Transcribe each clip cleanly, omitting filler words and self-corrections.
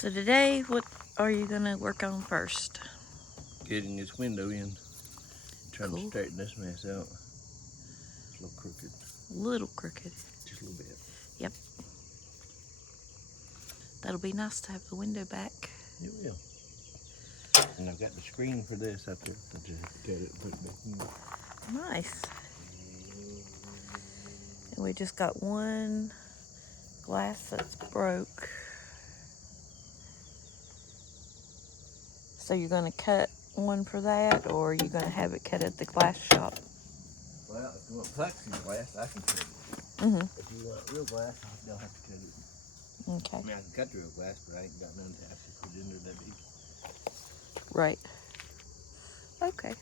So today, what are you gonna work on first? Getting this window in. Trying Cool. to straighten this mess out. It's a little crooked. Little crooked. Just a little bit. Yep. That'll be nice to have the window back. It will. And I've got the screen for this up there. I just have to cut it and put it back in. Nice. And we just got one glass that's broke. So you're gonna cut one for that, or are you gonna have it cut at the glass shop? Well, if you want plexiglass, I can cut it. If you want real glass, they'll have to cut it. Okay. I mean, I can cut the real glass, but I ain't got none to actually put in there that big. Right. Okay.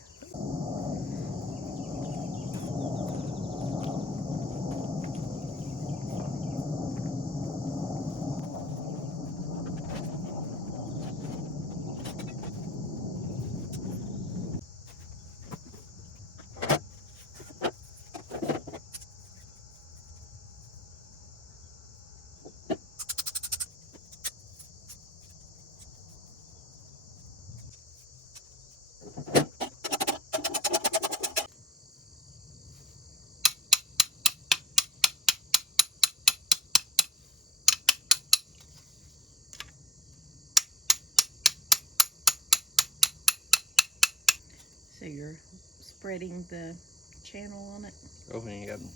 So you're spreading the channel on it? Opening up and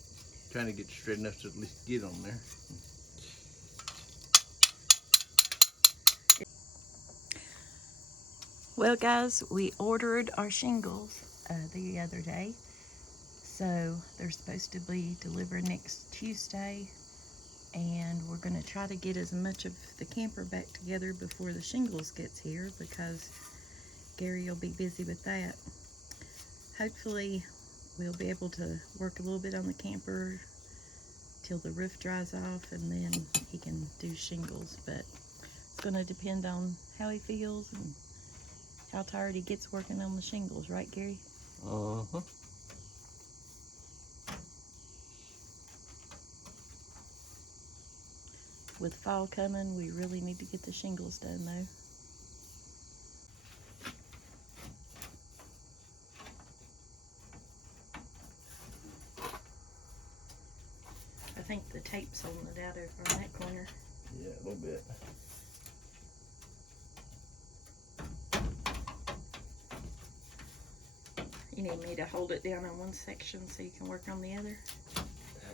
trying to get straight enough to at least get on there. Well, guys, we ordered our shingles the other day. So they're supposed to be delivered next Tuesday. And we're going to try to get as much of the camper back together before the shingles gets here, because Gary will be busy with that. Hopefully we'll be able to work a little bit on the camper till the roof dries off, and then he can do shingles. But it's going to depend on how he feels and how tired he gets working on the shingles, right, Gary? Uh-huh. With fall coming, we really need to get the shingles done, though. I think the tape's holding it out over on that corner. Yeah, a little bit. You need me to hold it down on one section so you can work on the other? I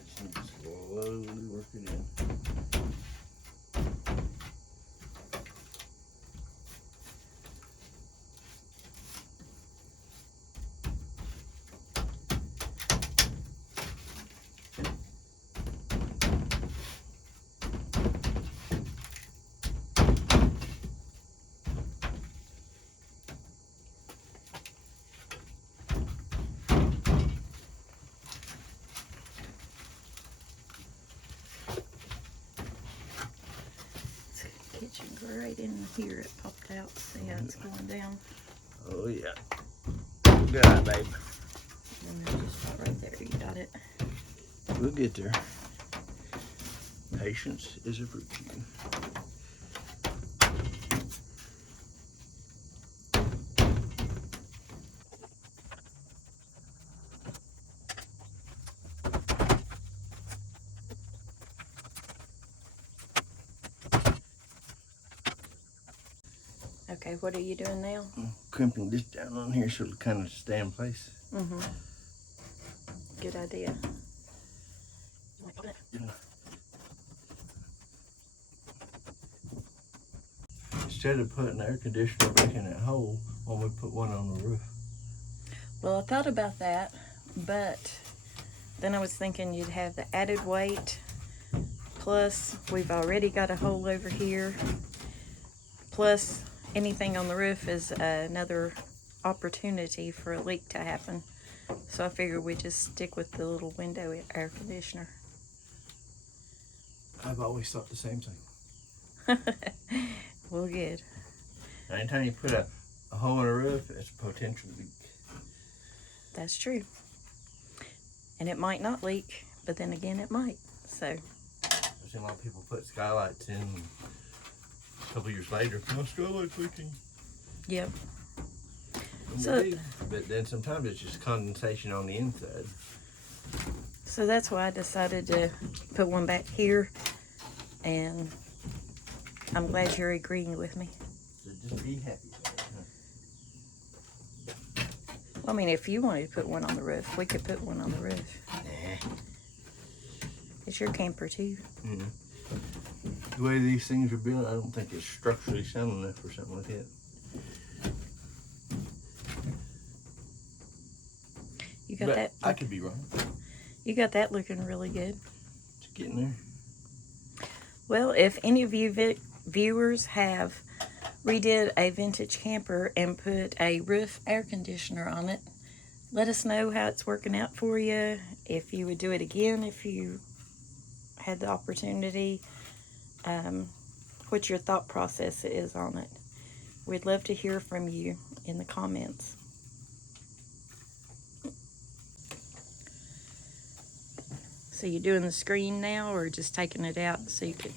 just need to slowly work it in. Kitchen right in here, it popped out. See how it's going down? Oh, yeah. Good eye, babe. And then just about right there, you got it. We'll get there. Patience is a virtue. Okay, what are you doing now? I'm crimping this down on here so it'll kind of stay in place. Good idea. Instead of putting the air conditioner back in that hole, why don't we put one on the roof? Well, I thought about that, but then I was thinking you'd have the added weight, plus we've already got a hole over here, plus anything on the roof is another opportunity for a leak to happen. So I figured we'd just stick with the little window air conditioner. I've always thought the same thing. Well, good. Anytime you put a hole in a roof, it's a potential leak. That's true. And it might not leak, but then again it might. So I've seen a lot of people put skylights in A couple years later, my skylight's leaking. Yep. So, but then sometimes it's just condensation on the inside. So that's why I decided to put one back here, and I'm glad you're agreeing with me. So just be happy. Well, I mean, if you wanted to put one on the roof, we could put one on the roof. Nah. It's your camper too. Mm-hmm. The way these things are built, I don't think it's structurally sound enough for something like that. You got but that? I could be wrong. You got that looking really good. It's getting there. Well, if any of you viewers have redid a vintage camper and put a roof air conditioner on it, let us know how it's working out for you. If you would do it again, if you had the opportunity, what your thought process is on it. We'd love to hear from you in the comments. So you're doing the screen now, or just taking it out so you could...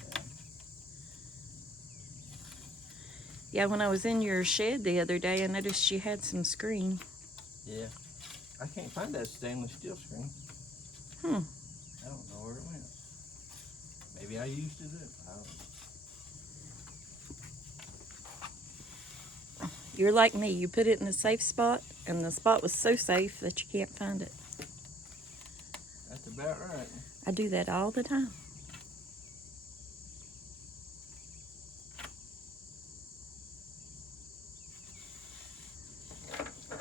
Yeah, when I was in your shed the other day, I noticed you had some screen. Yeah. I can't find that stainless steel screen. I don't know where it went. Maybe I used it up. I don't know. You're like me. You put it in a safe spot, and the spot was so safe that you can't find it. That's about right. I do that all the time.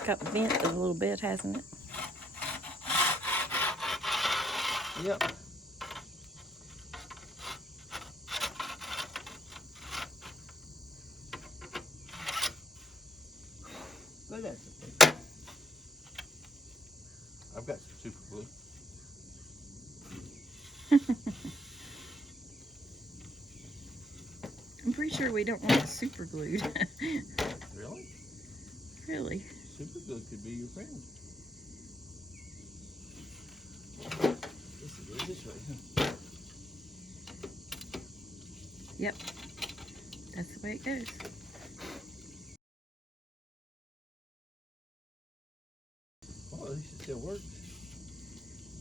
Got bent a little bit, hasn't it? Yep. But that's okay. I've got some super glue. I'm pretty sure we don't want it super glued. Really? Really? Super glue could be your friend. This is this way, huh? Yep. That's the way it goes. Well, at least it still works.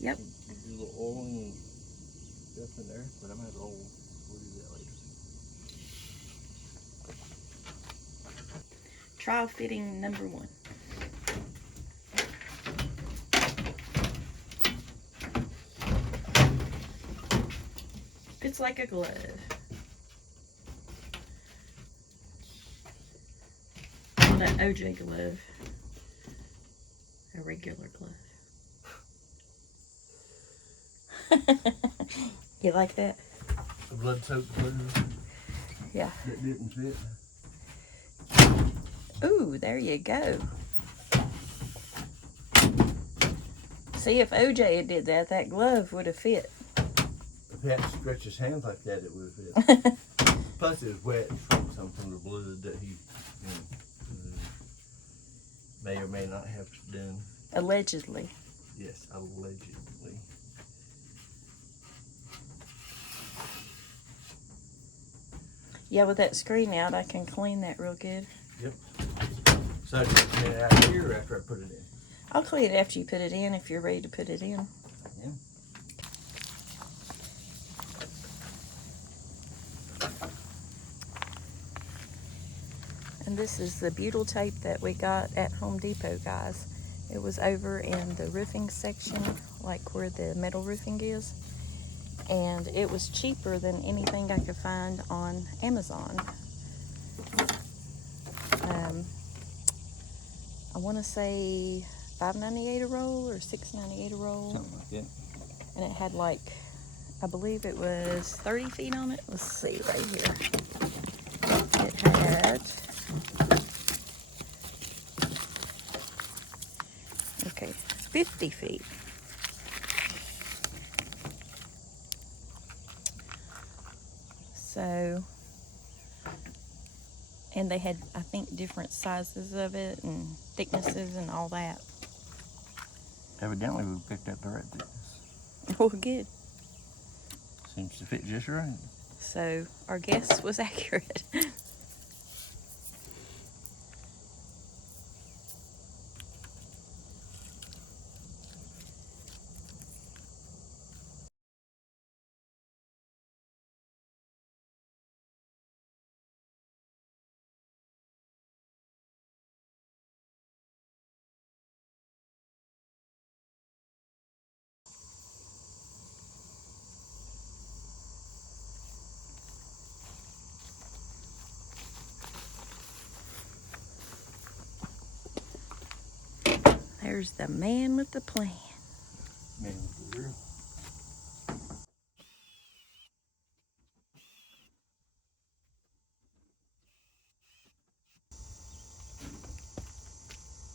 Yep. You do a little oiling and stuff in there, but I'm gonna have to oil. We'll do that later. Trial fitting number 1. Fits like a glove. Not an OJ glove. A regular glove. You like that? The blood soaked glue. Yeah. That didn't fit. Ooh, there you go. See, if OJ had did that, that glove would have fit. If he hadn't stretched his hands like that, it would have fit. Plus, it was wet from the blood that he may or may not have done. Allegedly. Yes, allegedly. Yeah, with that screen out, I can clean that real good. Yep. So I just clean it out here after I put it in. I'll clean it after you put it in if you're ready to put it in. Yeah. And this is the butyl tape that we got at Home Depot, guys. It was over in the roofing section, like where the metal roofing is. And it was cheaper than anything I could find on Amazon. I want to say $5.98 a roll or $6.98 a roll. Something like that. And it had like, I believe it was 30 feet on it. Let's see right here. It had, okay, 50 feet. So, and they had, I think, different sizes of it and thicknesses and all that. Evidently, we picked up the right thickness. Oh, good. Seems to fit just right. So our guess was accurate. Here's the man with the plan. Man with the drill.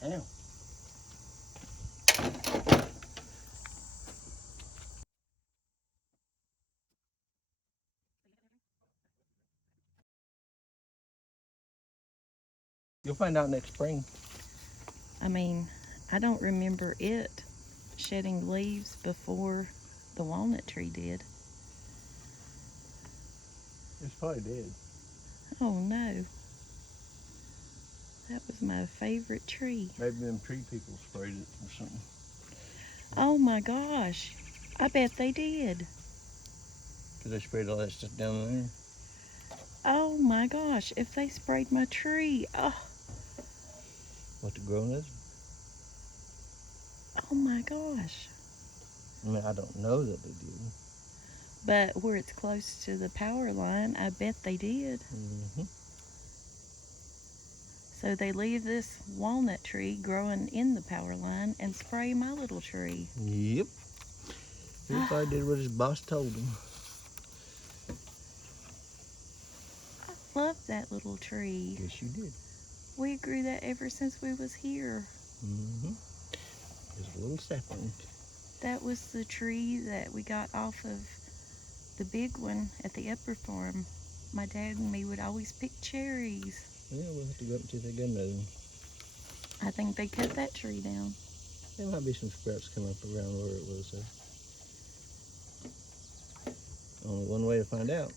Ow. You'll find out next spring. I mean, I don't remember it shedding leaves before the walnut tree did. It's probably dead. Oh no. That was my favorite tree. Maybe them tree people sprayed it or something. Oh my gosh. I bet they did. Because they sprayed all that stuff down there. Oh my gosh. If they sprayed my tree. Oh, What to grow is? oh my gosh. I mean, I don't know that they did. But where it's close to the power line, I bet they did. Mm-hmm. So they leave this walnut tree growing in the power line and spray my little tree. Yep. He probably did what his boss told him. I love that little tree. Yes, you did. We grew that ever since we was here. Mm-hmm. Just a little sapling. That was the tree that we got off of the big one at the upper farm. My dad and me would always pick cherries. Yeah, we'll have to go up and see if they got another one. I think they cut that tree down. There might be some sprouts coming up around where it was, though. Only one way to find out.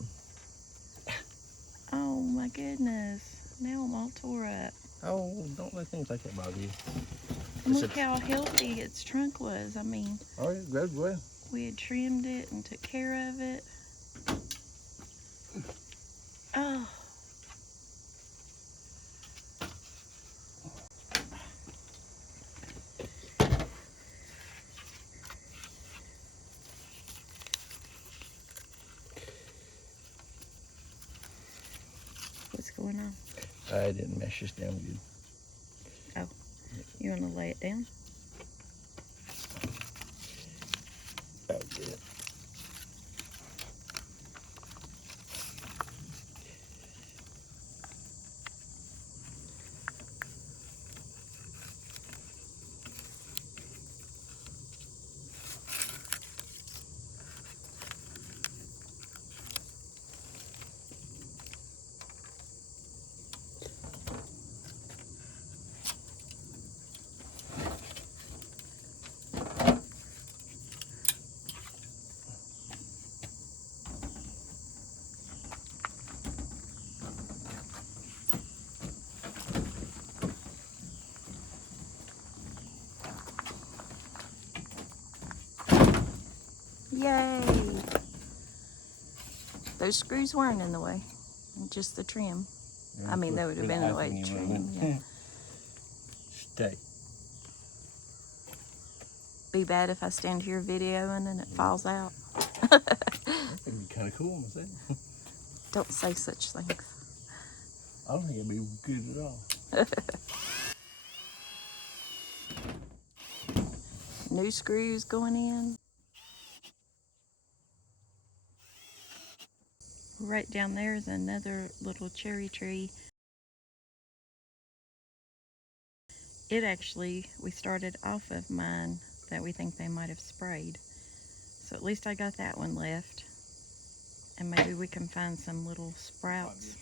Oh my goodness. Now I'm all tore up. Oh, don't let things like that bother you. Look how healthy its trunk was. I mean, Oh, it grows well. we had trimmed it and took care of it. Oh. What's going on? I didn't mesh this down good. Oh, you want to lay it down? About good. Yay! Those screws weren't in the way, just the trim. Yeah, I mean, they would have been in the way. Trim, yeah. Stay. Be bad if I stand here videoing and it falls out. That would be kind of cool myself. Don't say such things. I don't think it'd be good at all. New screws going in. Right down there is another little cherry tree. It actually, we started off of mine that we think they might have sprayed. So at least I got that one left. And maybe we can find some little sprouts.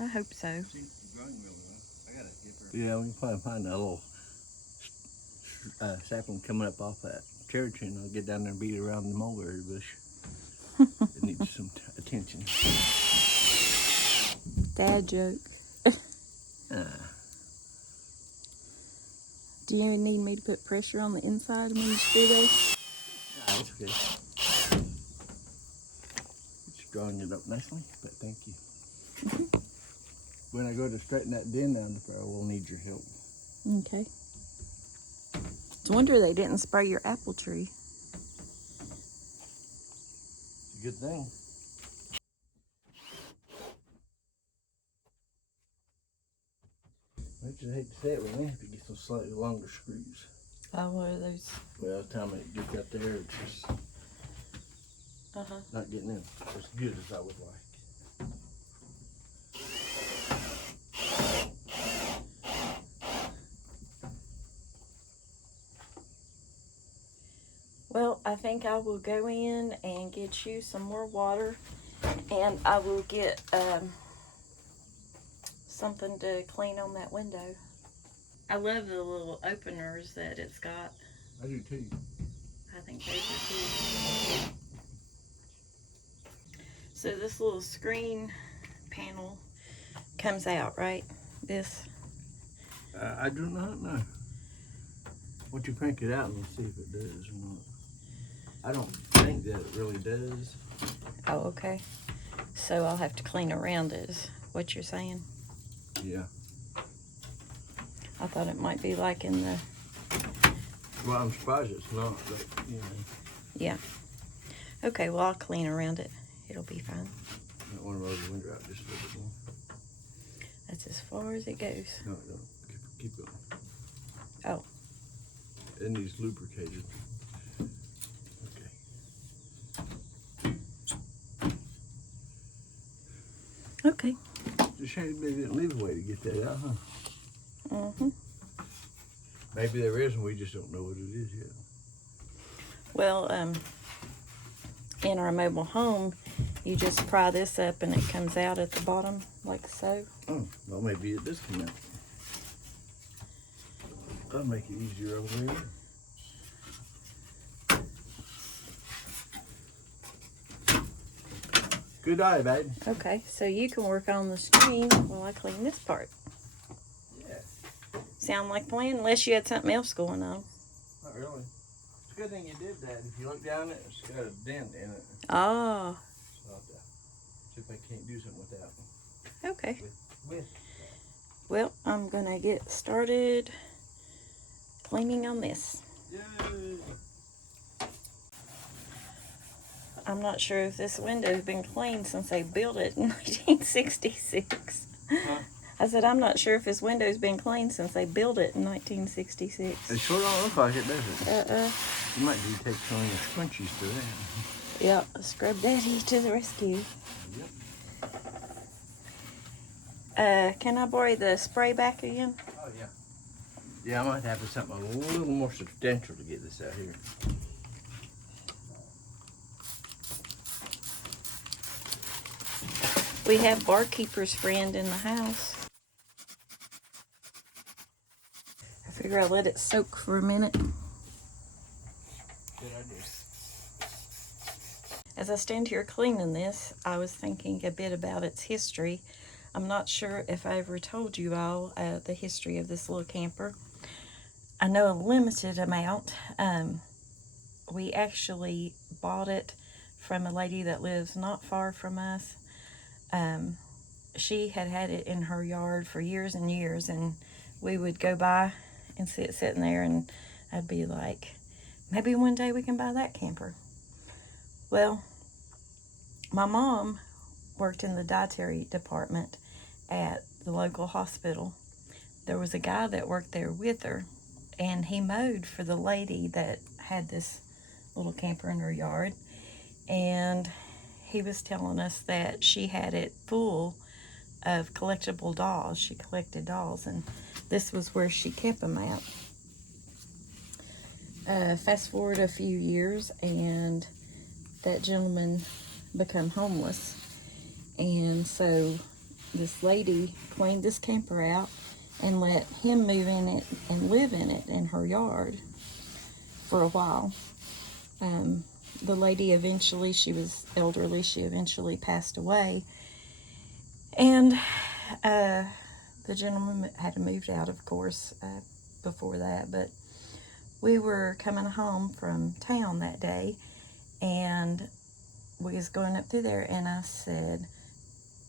I hope so. Yeah, we can probably find a little sapling coming up off that cherry tree, and I'll get down there and beat it around the mulberry bush. It needs some attention. Dad joke. Do you need me to put pressure on the inside when you screw those? Nah, it's okay. It's drawing it up nicely, but thank you. When I go to straighten that den down, I will need your help. Okay. It's a wonder they didn't spray your apple tree. It's a good thing. hate to say it, we may have to get some slightly longer screws. Oh, what are those? Well, the time it gets up there, it's just not getting in as good as I would like. Well, I think I will go in and get you some more water, and I will get something to clean on that window. I love the little openers that it's got. I do too. I think those are cool. So this little screen panel comes out, right? This. I do not know. Why don't you crank it out and we'll see if it does or not. I don't think that it really does. Oh, okay. So I'll have to clean around it, is what you're saying? Yeah. I thought it might be like in the... Well, I'm surprised it's not, but, you know. Yeah. Okay, well, I'll clean around it. It'll be fine. I want to roll the window out just a little bit more. That's as far as it goes. No, no. Keep going. Oh. It needs lubricated. Okay. It's a shame they didn't leave a way to get that out, huh? Mm-hmm. Maybe there is, and we just don't know what it is yet. Well, in our mobile home, you just pry this up and it comes out at the bottom, like so. Oh, well, maybe it does come out. That'll make it easier over there. Good eye, babe. Okay, so you can work on the screen while I clean this part. Yeah. Sound like a plan, unless you had something else going on. Not really. It's a good thing you did that. If you look down it, it's got a dent in it. Ah. So I'll have to see if I can't do something with that one. Okay. With. Well, I'm gonna get started cleaning on this. Yay. I'm not sure if this window's been cleaned since they built it in 1966. Huh? I said, I'm not sure if this window's been cleaned since they built it in 1966. It sure don't look like it, does it? You might need to take some of your scrunchies to that. Yep, Scrub Daddy to the rescue. Yep. Can I borrow the spray back again? Oh, yeah. Yeah, I might have to something a little more substantial to get this out here. We have barkeeper's friend in the house. I figure I'll let it soak for a minute. Good idea. As I stand here cleaning this, I was thinking a bit about its history. I'm not sure if I ever told you all the history of this little camper. I know a limited amount. We actually bought it from a lady that lives not far from us. She had had it in her yard for years and years, and we would go by and see it sitting there, and I'd be like, maybe one day we can buy that camper. Well, my mom worked in the dietary department at the local hospital. There was a guy that worked there with her, and he mowed for the lady that had this little camper in her yard, and he was telling us that she had it full of collectible dolls. She collected dolls, and this was where she kept them at. Fast forward a few years, and that gentleman became homeless, and so this lady cleaned this camper out and let him move in it and live in it in her yard for a while. The lady eventually, she was elderly, she eventually passed away, and the gentleman had moved out, of course, before that. But we were coming home from town that day, and we was going up through there, and I said,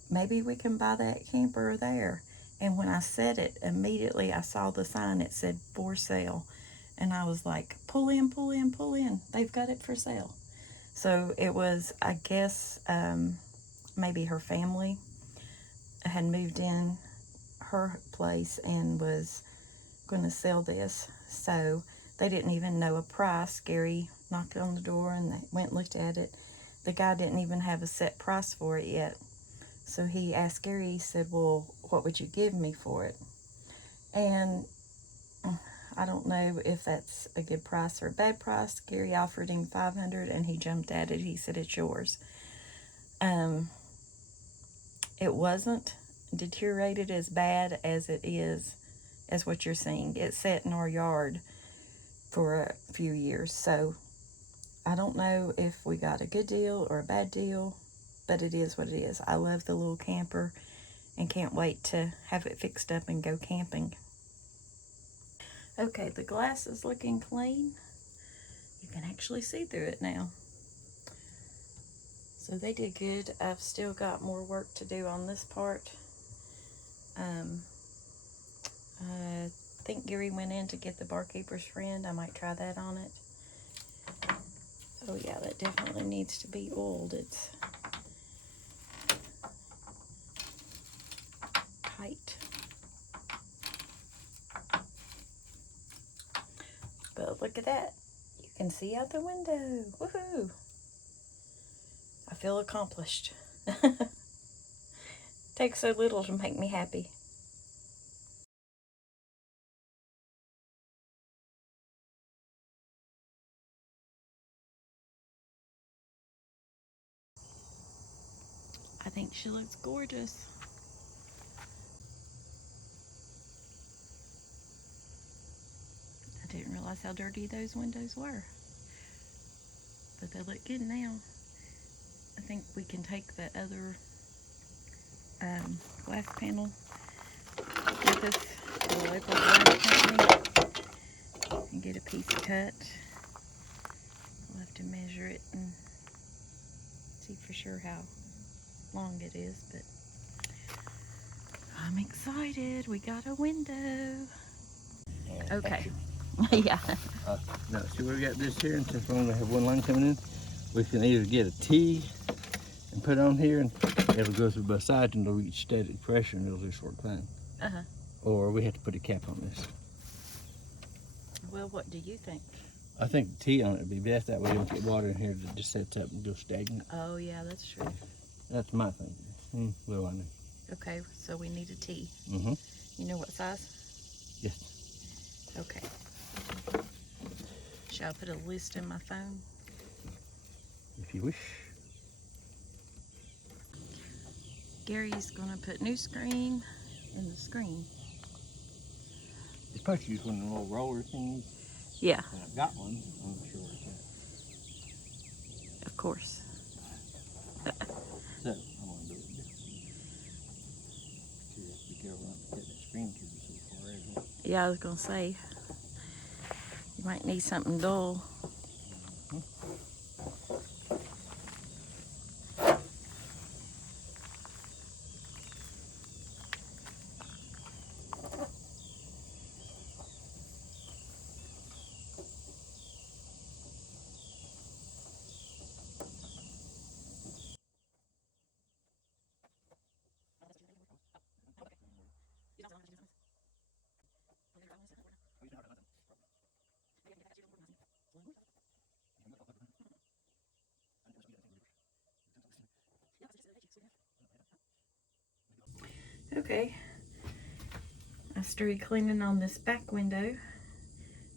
maybe we can buy that camper there. And when I said it, immediately I saw the sign. It said for sale, and I was like, pull in, pull in, pull in, they've got it for sale. So it was, I guess, maybe her family had moved in her place and was going to sell this. So they didn't even know a price. Gary knocked on the door and they went and looked at it. The guy didn't even have a set price for it yet. So he asked Gary, he said, well, what would you give me for it? And I don't know if that's a good price or a bad price. Gary offered him $500 and he jumped at it. He said, it's yours. It wasn't deteriorated as bad as it is, as what you're seeing. It sat in our yard for a few years. So I don't know if we got a good deal or a bad deal, but it is what it is. I love the little camper and can't wait to have it fixed up and go camping. Okay, the glass is looking clean. You can actually see through it now. So they did good. I've still got more work to do on this part. I think Gary went in to get the barkeeper's friend. I might try that on it. Oh yeah, that definitely needs to be oiled. It's tight. But look at that. You can see out the window. Woohoo! I feel accomplished. Takes so little to make me happy. I think she looks gorgeous. I didn't realize how dirty those windows were. But they look good now. I think we can take the other glass panel with us to the local glass company and get a piece cut. We'll have to measure it and see for sure how long it is, but I'm excited. We got a window. Okay. Yeah. Now, see, we got this here, and since we only have one line coming in, we can either get a T and put it on here, and it'll go through both sides, and it'll reach static pressure, and it'll just work fine. Or we have to put a cap on this. Well, what do you think? I think the T on it would be best. That way we don't get water in here that just sets up and goes stagnant. Oh, yeah, that's true. That's my thinking. Well, I know. Okay, so we need a T. Mm-hmm. You know what size? Yes. Okay. Shall I put a list in my phone? If you wish. Gary's gonna put new screen in the screen. You're supposed to use one of the little roller things. Yeah. And I've got one. I'm not sure what it's at. Of course. So, I'm going to do it. You have to be careful not to cut that screen cable so far, isn't it? Yeah, I was gonna say, you might need something dull. Okay, I started cleaning on this back window.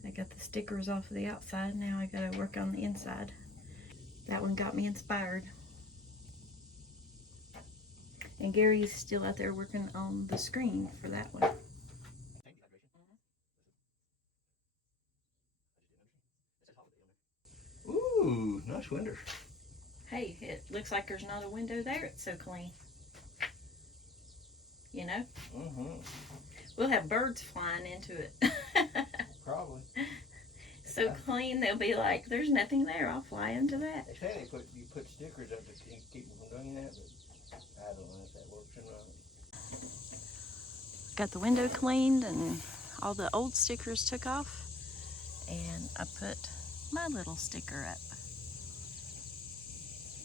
I got the stickers off of the outside. Now I gotta work on the inside. That one got me inspired. And Gary's still out there working on the screen for that one. Ooh, nice window. Hey, it looks like there's not a window there. It's so clean. You know? We'll have birds flying into it. Probably. So clean, they'll be like, there's nothing there. I'll fly into that. They say you put stickers up to keep them from doing that, but I don't know if that works or not. Got the window cleaned and all the old stickers took off. And I put my little sticker up.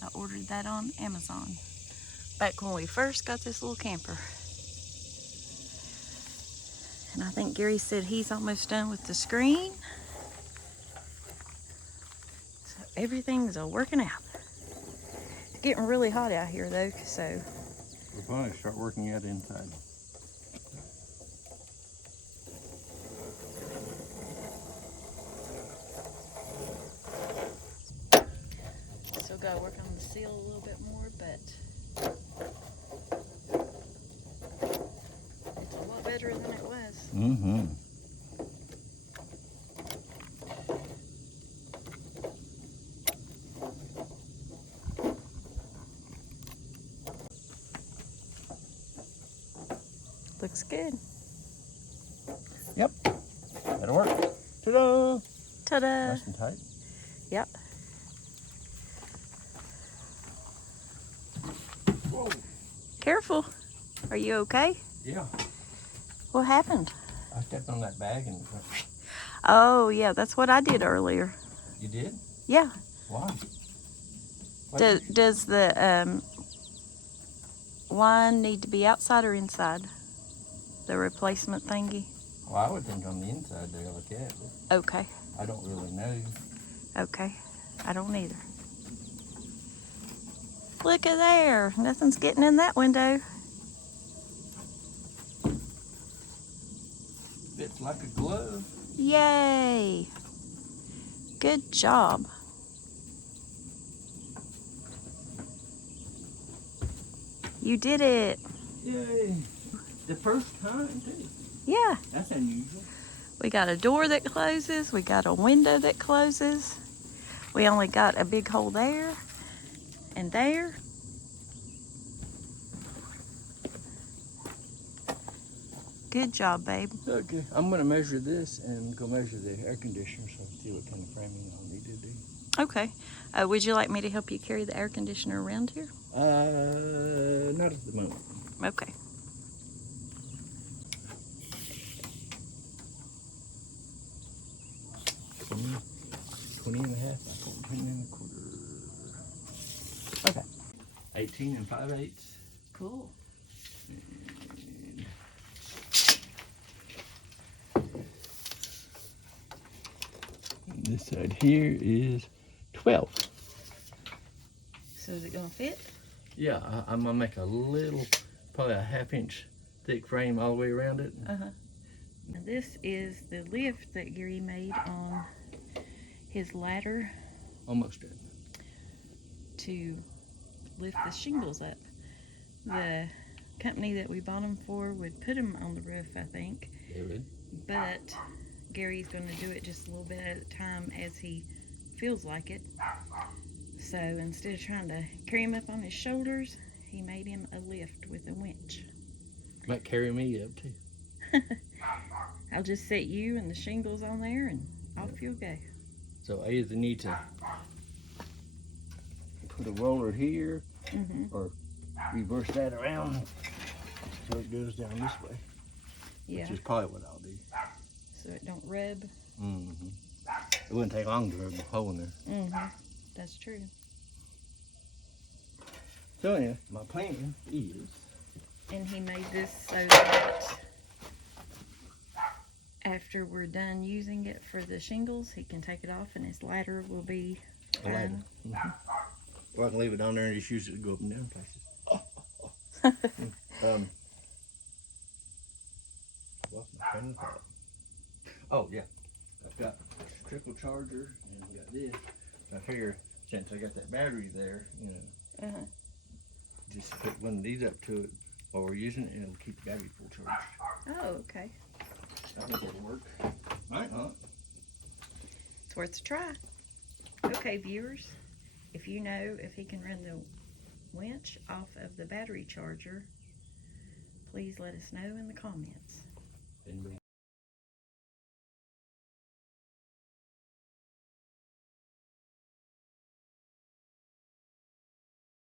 I ordered that on Amazon back when we first got this little camper. And I think Gary said he's almost done with the screen. So everything's all working out. It's getting really hot out here though, so. We'll probably start working out inside. Still gotta work on the seal a little bit more, but it's a lot better than it was. Mm-hmm. Looks good. Yep. That'll work. Ta-da! Ta-da! Nice and tight. Yep. Whoa. Careful. Are you okay? Yeah. What happened? I stepped on that bag and... Oh, yeah, that's what I did earlier. You did? Yeah. Why? Does the wine need to be outside or inside? The replacement thingy? Well, I would think on the inside there like that, but Okay. I don't really know. Okay. I don't either. Look at there. Nothing's getting in that window. Fits like a glove. Yay. Good job. You did it. Yay. The first time, too. Yeah. That's unusual. We got a door that closes. We got a window that closes. We only got a big hole there and there. Good job, babe. Okay, I'm going to measure this and go measure the air conditioner so I can see what kind of framing I'll need to do. Okay. Would you like me to help you carry the air conditioner around here? Not at the moment. Okay. $20 and a half by 14 and a quarter. Okay. 18 and 5/8. Cool. And this side here is 12. So is it gonna fit? Yeah, I'm gonna make a little, probably a 1/2 inch thick frame all the way around it. Uh-huh. And this is the lift that Gary made on his ladder Almost done. to lift the shingles up. The company that we bought them for would put them on the roof, I think. They would. But Gary's going to do it just a little bit at a time as he feels like it. So instead of trying to carry him up on his shoulders, he made him a lift with a winch. Might carry me up too. I'll just set you and the shingles on there and off you'll go. So I either need to put a roller here or reverse that around so it goes down this way. Yeah. Which is probably what I'll do. So it don't rub. It wouldn't take long to rub a hole in there. That's true. So yeah, my plan is... And he made this so that after we're done using it for the shingles, he can take it off and his ladder will be fine. Or I can leave it on there and just use it to go up and down places. Lost my train of thought. Oh yeah, I've got a trickle charger and I've got this. I figure since I got that battery there, you know, just put one of these up to it while we're using it and it'll keep the battery full charged. Oh, okay. I think it'll work. Might not. It's worth a try. Okay, viewers, if you know if he can run the winch off of the battery charger, please let us know in the comments. Anybody